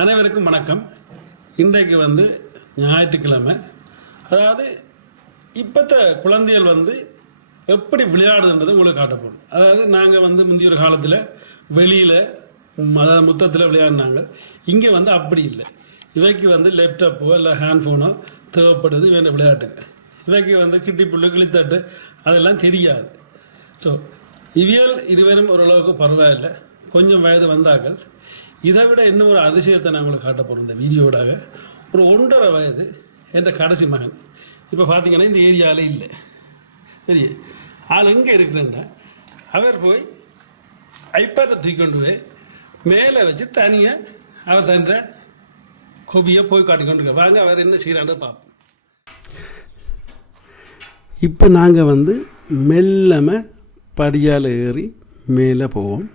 அனைவருக்கும் வணக்கம். இன்றைக்கு வந்து ஞாயிற்றுக்கிழமை. அதாவது இப்போத்த குழந்தைகள் வந்து எப்படி விளையாடுதுன்றதை உங்களுக்கு காட்ட அதாவது நாங்கள் வந்து முந்தைய ஒரு காலத்தில் வெளியில் அதாவது முத்தத்தில் விளையாடினாங்க. இங்கே வந்து அப்படி இல்லை. இவைக்கு வந்து லேப்டாப்போ இல்லை ஹேண்ட்ஃபோனோ தேவைப்படுது வேண்ட விளையாட்டுக்கு. இவைக்கு வந்து கிட்டி புல்லு கிளித்தட்டு அதெல்லாம் தெரியாது. ஸோ இவியல் இருவரும் ஓரளவுக்கு பரவாயில்லை. கொஞ்சம் வயது வந்தார்கள். இதை விட இன்னும் ஒரு அதிசயத்தை நான் உங்களுக்கு காட்ட போகிறோம் இந்த வீடியோடாக ஒரு ஒன்றரை வயது என்ற கடைசி மகன். இப்போ பார்த்தீங்கன்னா இந்த ஏரியாவிலே இல்லை. சரி ஆள் எங்கே இருக்கிறேன்னா அவர் போய் ஐபேட்டை தூக்கி கொண்டு போய் மேலே வச்சு தனியாக அவர் தன்ற கோபியை போய் காட்டிக்கொண்டு இருக்க வாங்க அவர் என்ன செய்கிறான்னு பார்ப்போம். இப்போ நாங்கள் வந்து மெல்லம படியால் ஏறி மேலே போவோம்.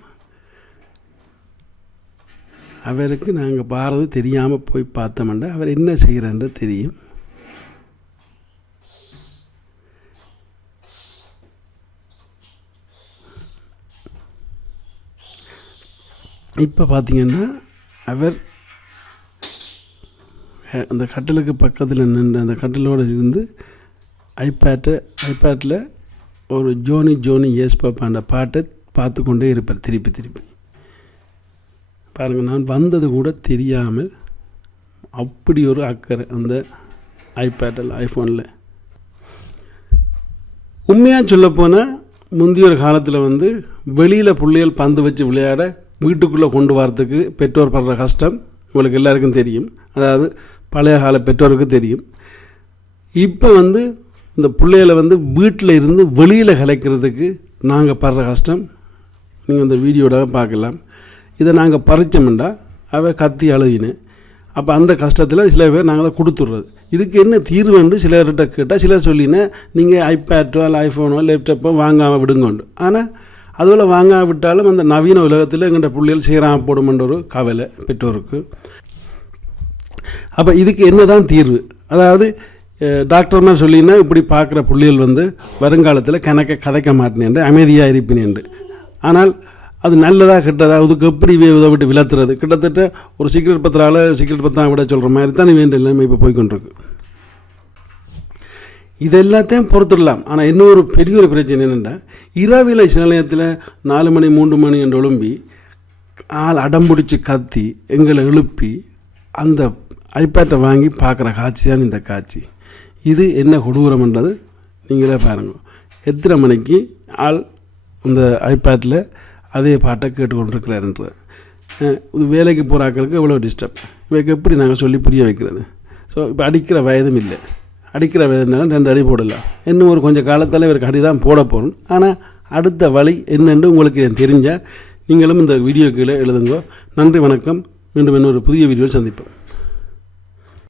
அவருக்கு நாங்கள் பாரது தெரியாமல் போய் பார்த்தோம்னா அவர் என்ன செய்கிறான்னு தெரியும். இப்போ பார்த்தீங்கன்னா அவர் அந்த கட்டிலுக்கு பக்கத்தில் நின்று அந்த கட்டிலோடு இருந்து ஐபேட்டை ஐபேட்டில் ஒரு ஜோனி ஜோனி எஸ் பாட்டை பார்த்து கொண்டே இருப்பார் திருப்பி திருப்பி. பாருங்கள் நான் வந்தது கூட தெரியாமல் அப்படி ஒரு அக்கறை அந்த ஐபேடில் ஐஃபோனில் உண்மையாக சொல்லப்போனால் முந்தைய ஒரு காலத்தில் வந்து வெளியில் பிள்ளைகள் பந்து வச்சு விளையாட வீட்டுக்குள்ளே கொண்டு வரத்துக்கு பெற்றோர் படுற கஷ்டம் உங்களுக்கு எல்லாருக்கும் தெரியும். அதாவது பழைய கால பெற்றோருக்கு தெரியும். இப்போ வந்து இந்த பிள்ளைகளை வந்து வீட்டில் இருந்து வெளியில் கலைக்கிறதுக்கு நாங்கள் படுற கஷ்டம் நீங்கள் அந்த வீடியோட பார்க்கலாம். இதை நாங்கள் பறிச்சோம்டா அவள் கத்தி அழுகினேன் அப்போ அந்த கஷ்டத்தில் சில பேர் நாங்கள் அதை கொடுத்துட்றது. இதுக்கு என்ன தீர்வுன்னு சிலர்கிட்ட கேட்டால் சிலர் சொல்லினேன் நீங்கள் ஐபேட்டோ இல்லை ஐஃபோனோ லேப்டாப்போ வாங்காமல் விடுங்கோண்டு. ஆனால் அதுபோல் வாங்காம விட்டாலும் அந்த நவீன உலகத்தில் எங்கள்கிட்ட பிள்ளைகள் சீராக போடுமென்ற ஒரு கவலை பெற்றோருக்கு. அப்போ இதுக்கு என்ன தான் தீர்வு? அதாவது டாக்டர்னா சொல்லினா இப்படி பார்க்குற புள்ளிகள் வந்து வருங்காலத்தில் கணக்க கதைக்க மாட்டேன் அமைதியாக இருப்பினேன் ஆனால் அது நல்லதாக கெட்டதா அதுக்கு எப்படி இதை விட்டு விளத்துறது கிட்டத்தட்ட ஒரு சிகரெட் பத்திரால சிகரெட் பத்திரம் விட சொல்கிற மாதிரி தான் வேண்டிய எல்லாமே இப்போ போய்கொண்டிருக்கு இது எல்லாத்தையும் பொறுத்துடலாம். ஆனால் இன்னொரு பெரிய ஒரு பிரச்சனை என்னென்னா இரவில் சில நிலையத்தில் நாலு மணி மூன்று மணி என்று ஒழும்பி ஆள் அடம்பிடிச்சு கத்தி எங்களை எழுப்பி அந்த ஐபேட்டை வாங்கி பார்க்குற காட்சி தான் இந்த காட்சி. இது என்ன கொடூரம்ன்றது நீங்களே பாருங்கள் எத்தனை மணிக்கு ஆள் இந்த ஐபேட்டில் அதே பாட்டை கேட்டுக்கொண்டிருக்கிறாருன்றது என்று. இது வேலைக்கு போகிற ஆட்களுக்கு எவ்வளோ டிஸ்டர்ப் இவைக்கு எப்படி நாங்கள் சொல்லி புரிய வைக்கிறது? ஸோ இப்போ அடிக்கிற வயதும் இல்லை. அடிக்கிற வயதுனாலும் ரெண்டு அடி போடலாம். இன்னும் ஒரு கொஞ்சம் காலத்தில் இவருக்கு அடி தான் போட போகிறோம் ஆனால் அடுத்த வழி என்னென்று உங்களுக்கு தெரிஞ்சால் நீங்களும் இந்த வீடியோ கீழே எழுதுங்க. நன்றி வணக்கம். மீண்டும் இன்னொரு புதிய வீடியோவில் சந்திப்போம்.